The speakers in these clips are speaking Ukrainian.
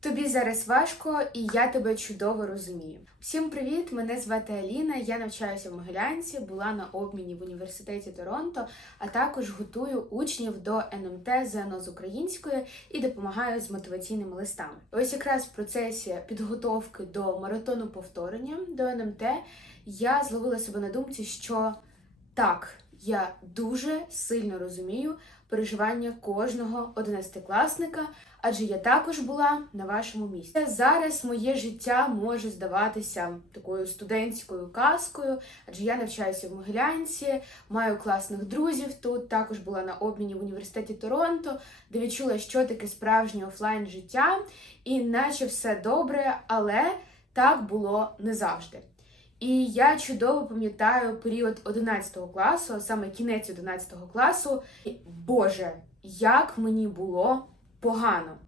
Тобі зараз важко, і я тебе чудово розумію. Всім привіт! Мене звати Аліна. Я навчаюся в Могилянці, була на обміні в університеті Торонто, а також готую учнів до НМТ ЗНО з української і допомагаю з мотиваційними листами. Ось якраз в процесі підготовки до маратону повторення до НМТ я зловила себе на думці, що так, я дуже сильно розумію переживання кожного одинадцятикласника, адже я також була на вашому місці. Зараз моє життя може здаватися такою студентською казкою, адже я навчаюся в Могилянці, маю класних друзів тут. Також була на обміні в університеті Торонто, де відчула, що таке справжнє офлайн життя, і наче все добре, але так було не завжди. І я чудово пам'ятаю період 11 класу, а саме кінець 11 класу. Боже, як мені було погано.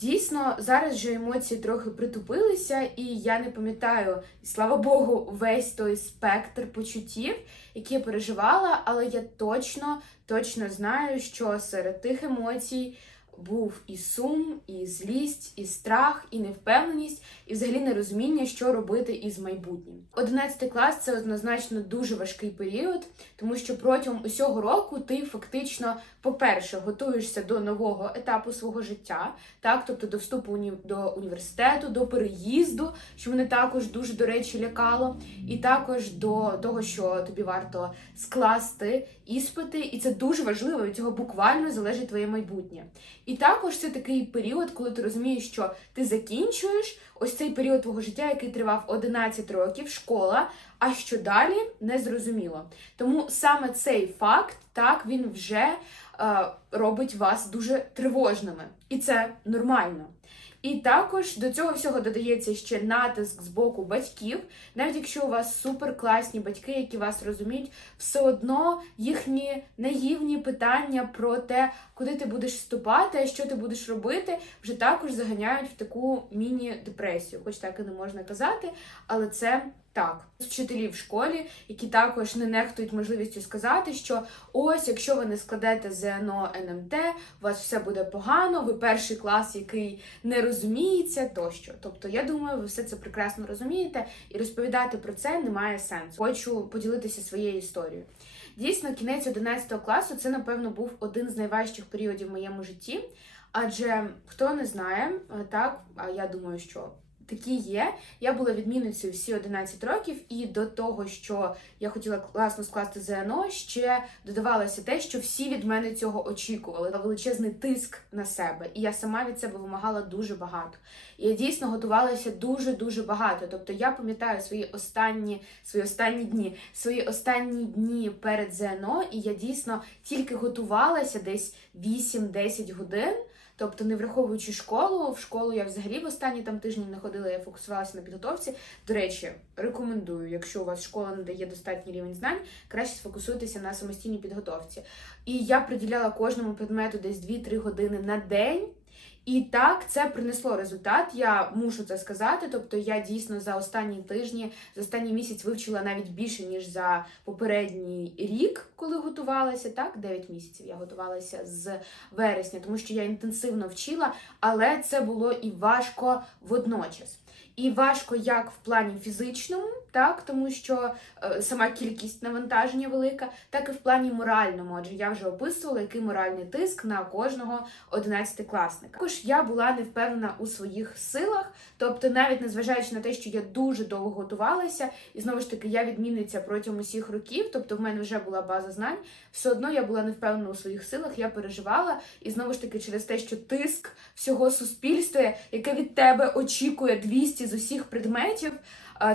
Дійсно, зараз же емоції трохи притупилися, і я не пам'ятаю, слава Богу, весь той спектр почуттів, які я переживала, але я точно, точно знаю, що серед тих емоцій був і сум, і злість, і страх, і невпевненість, і взагалі нерозуміння, що робити із майбутнім. Одинадцятий клас це однозначно дуже важкий період, тому що протягом усього року ти фактично, по-перше, готуєшся до нового етапу свого життя, так, тобто до вступу до університету, до переїзду, що мене також дуже до речі лякало, і також до того, що тобі варто скласти іспити, і це дуже важливо. Від цього буквально залежить твоє майбутнє. І також це такий період, коли ти розумієш, що ти закінчуєш ось цей період твого життя, який тривав 11 років, школа. А що далі не зрозуміло. Тому саме цей факт, так він вже е, робить вас дуже тривожними, і це нормально. І також до цього всього додається ще натиск з боку батьків, навіть якщо у вас суперкласні батьки, які вас розуміють, все одно їхні наївні питання про те, куди ти будеш вступати, що ти будеш робити, вже також заганяють в таку міні-депресію, хоч так і не можна казати, але це. Так, вчителі в школі, які також не нехтують можливістю сказати, що ось, якщо ви не складете ЗНО НМТ, у вас все буде погано, ви перший клас, який не розуміється, тощо. Тобто, я думаю, ви все це прекрасно розумієте, і розповідати про це немає сенсу. Хочу поділитися своєю історією. Дійсно, кінець 11 класу це, напевно, був один з найважчих періодів в моєму житті. Адже хто не знає, е, так, а я думаю, що такі є. Я була відмінницею всі 11 років, і до того, що я хотіла класно скласти ЗНО, ще додавалося те, що всі від мене цього очікували. Величезний тиск на себе, і я сама від себе вимагала дуже багато. І я дійсно готувалася дуже дуже багато. Тобто я пам'ятаю свої останні свої останні дні, свої останні дні перед ЗНО, і я дійсно тільки готувалася десь 8-10 годин. Тобто, не враховуючи школу, в школу я взагалі в останні там тижні не ходила, я фокусувалася на підготовці. До речі, рекомендую, якщо у вас школа не дає достатній рівень знань, краще сфокусуйтеся на самостійній підготовці. І я приділяла кожному предмету десь 2-3 години на день. І так це принесло результат. Я мушу це сказати. Тобто, я дійсно за останні тижні, за останній місяць вивчила навіть більше ніж за попередній рік, коли готувалася. Так, 9 місяців я готувалася з вересня, тому що я інтенсивно вчила, але це було і важко водночас. І важко як в плані фізичному, так тому що е, сама кількість навантаження велика, так і в плані моральному, адже я вже описувала, який моральний тиск на кожного 11-класника. Також я була не впевнена у своїх силах, тобто, навіть незважаючи на те, що я дуже довго готувалася, і знову ж таки я відмінниця протягом усіх років, тобто в мене вже була база знань, все одно я була не впевнена у своїх силах, я переживала, і знову ж таки через те, що тиск всього суспільства, яке від тебе очікує 200 з усіх предметів.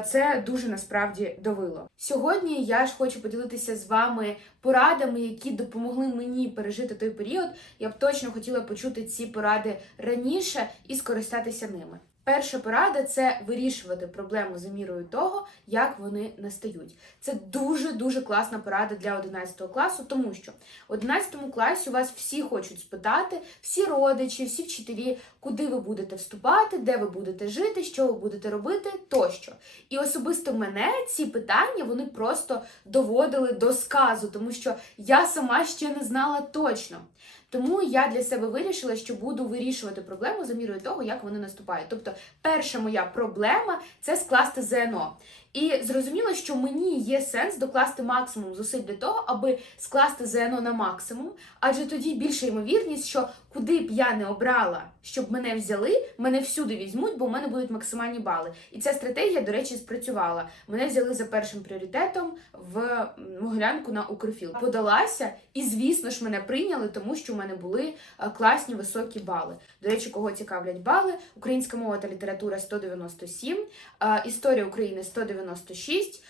Це дуже насправді давило. Сьогодні я ж хочу поділитися з вами порадами, які допомогли мені пережити той період. Я б точно хотіла почути ці поради раніше і скористатися ними. Перша порада це вирішувати проблему за мірою того, як вони настають. Це дуже дуже класна порада для 11 класу, тому що в 11 класі у вас всі хочуть спитати, всі родичі, всі вчителі, куди ви будете вступати, де ви будете жити, що ви будете робити, тощо. І особисто мене ці питання вони просто доводили до сказу, тому що я сама ще не знала точно. Тому я для себе вирішила, що буду вирішувати проблему за мірою того, як вони наступають. Тобто, перша моя проблема це скласти ЗНО. І зрозуміло, що мені є сенс докласти максимум зусиль для того, аби скласти ЗНО на максимум, адже тоді більша ймовірність, що куди б я не обрала, щоб мене взяли, мене всюди візьмуть, бо в мене будуть максимальні бали. І ця стратегія, до речі, спрацювала. Мене взяли за першим пріоритетом в Могилянку на Укрфіл. Подалася, і звісно ж мене прийняли, тому що в мене були е, класні високі бали. До речі, кого цікавлять бали? Українська мова та література 197, е, історія України 196.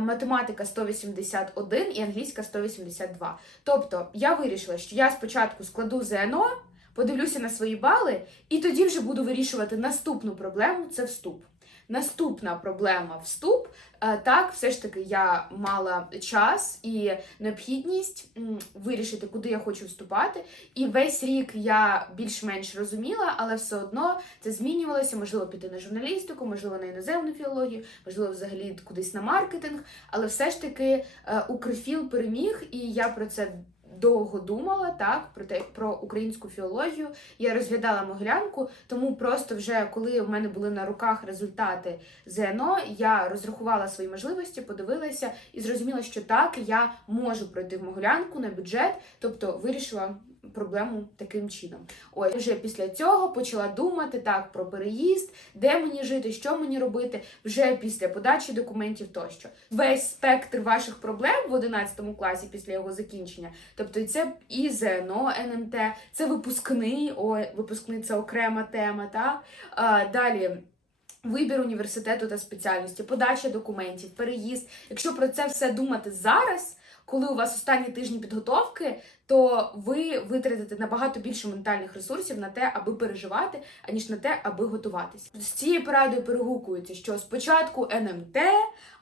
Математика 181 і англійська 182. Тобто я вирішила, що я спочатку складу ЗНО, подивлюся на свої бали, і тоді вже буду вирішувати наступну проблему це вступ. Наступна проблема вступ. Е, Так, все ж таки я мала час і необхідність вирішити, куди я хочу вступати. І весь рік я більш-менш розуміла, але все одно це змінювалося. Можливо, піти на журналістику, можливо, на іноземну філологію, можливо, взагалі кудись на маркетинг. Але все ж таки е, Укрфіл переміг, і я про це. Довго думала так про те про українську філологію. Я розглядала Могилянку, тому просто вже коли в мене були на руках результати ЗНО, я розрахувала свої можливості, подивилася і зрозуміла, що так я можу пройти в Могилянку на бюджет, тобто вирішила проблему таким чином. Ось вже після цього почала думати так про переїзд, де мені жити, що мені робити, вже після подачі документів тощо. Весь спектр ваших проблем в 11 класі після його закінчення. Тобто це і ЗНО, НМТ, це випускний, ой, випускний це окрема тема, так? А, далі. Вибір університету та спеціальності, подача документів, переїзд. Якщо про це все думати зараз, коли у вас останні тижні підготовки, то ви витратите набагато більше ментальних ресурсів на те, аби переживати, аніж на те, аби готуватися. З цією порадою перегукується, що спочатку НМТ,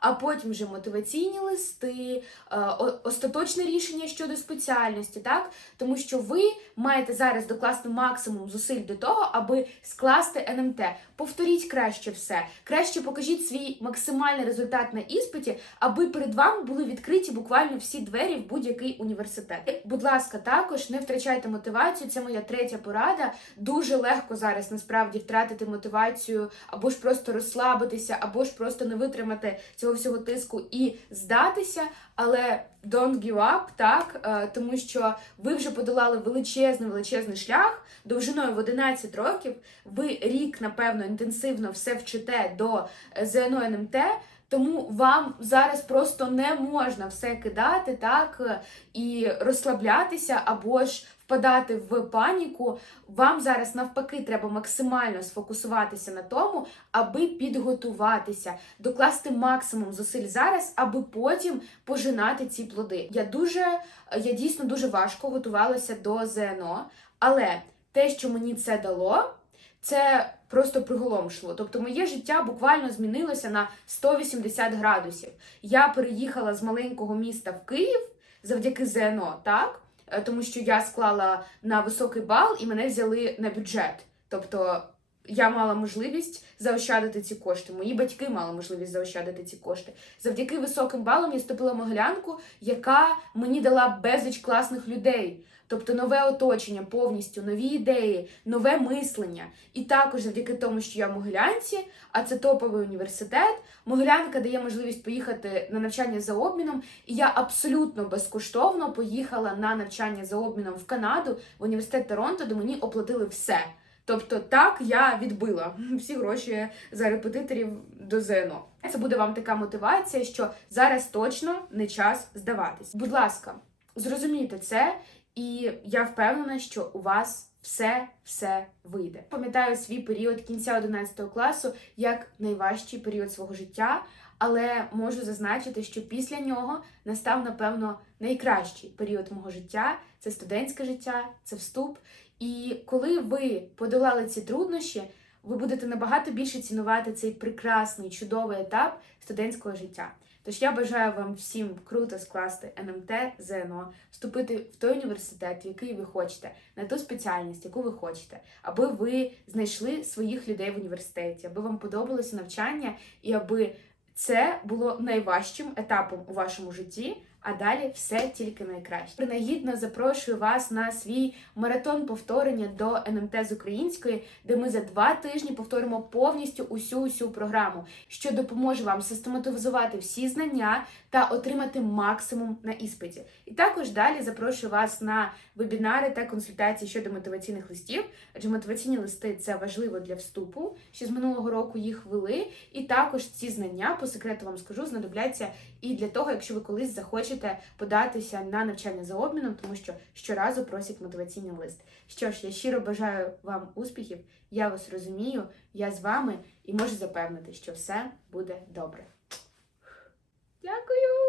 а потім вже мотиваційні листи, е, остаточне рішення щодо спеціальності, так тому що ви маєте зараз докласти максимум зусиль до того, аби скласти НМТ. Повторіть краще все, краще покажіть свій максимальний результат на іспиті, аби перед вами були відкриті буквально всі двері в будь-який університет. Будь ласка, також не втрачайте мотивацію. Це моя третя порада. Дуже легко зараз насправді втратити мотивацію, або ж просто розслабитися, або ж просто не витримати цього всього тиску і здатися. Але don't give up, так Е, тому що ви вже подолали величезний величезний шлях довжиною в 11 років. Ви рік, напевно, інтенсивно все вчите до е, ЗНО НМТ. Тому вам зараз просто не можна все кидати так е, і розслаблятися або ж впадати в паніку. Вам зараз навпаки треба максимально сфокусуватися на тому, аби підготуватися, докласти максимум зусиль зараз, аби потім пожинати ці плоди. Я дуже, я дійсно дуже важко готувалася до ЗНО, але те, що мені це дало, це просто приголомшило. Тобто моє життя буквально змінилося на 180 градусів. Я переїхала з маленького міста в Київ завдяки ЗНО, так? Е, Тому що я склала на високий бал і мене взяли на бюджет. Тобто я мала можливість заощадити ці кошти. Мої батьки мали можливість заощадити ці кошти. Завдяки високим балам я вступила в Могилянку, яка мені дала безліч класних людей. Тобто нове оточення, повністю нові ідеї, нове мислення. І також завдяки тому, що я в Могилянці, а це топовий університет. Могилянка дає можливість поїхати на навчання за обміном, і я абсолютно безкоштовно поїхала на навчання за обміном в Канаду в університет Торонто, де мені оплатили все. Тобто, так я відбила всі гроші за репетиторів до ЗНО. Це буде вам така мотивація, що зараз точно не час здаватись. Будь ласка, зрозумійте це, і я впевнена, що у вас все все вийде. Пам'ятаю свій період кінця 11 класу як найважчий період свого життя, але можу зазначити, що після нього настав, напевно, найкращий період мого життя це студентське життя, це вступ. І коли ви подолали ці труднощі, ви будете набагато більше цінувати цей прекрасний, чудовий етап студентського життя. Тож я бажаю вам всім круто скласти НМТ, ЗНО, вступити в той університет, який ви хочете, на ту спеціальність, яку ви хочете, аби ви знайшли своїх людей в університеті, аби вам подобалося навчання і аби це було найважчим етапом у вашому житті, А далі все тільки найкраще. Принагідно запрошую вас на свій маратон повторення до НМТ з української, де ми за два тижні повторимо повністю усю усю програму, що допоможе вам систематизувати всі знання та отримати максимум на іспиті. І також далі запрошую вас на вебінари та консультації щодо мотиваційних листів, адже мотиваційні листи це важливо для вступу. Ще з минулого року їх вели, і також ці знання по секрету вам скажу знадобляться і для того, якщо ви колись захочете податися на навчання за обміном, тому що щоразу просять мотиваційний лист. Що ж, я щиро бажаю вам успіхів, я вас розумію, я з вами і можу запевнити, що все буде добре. Дякую!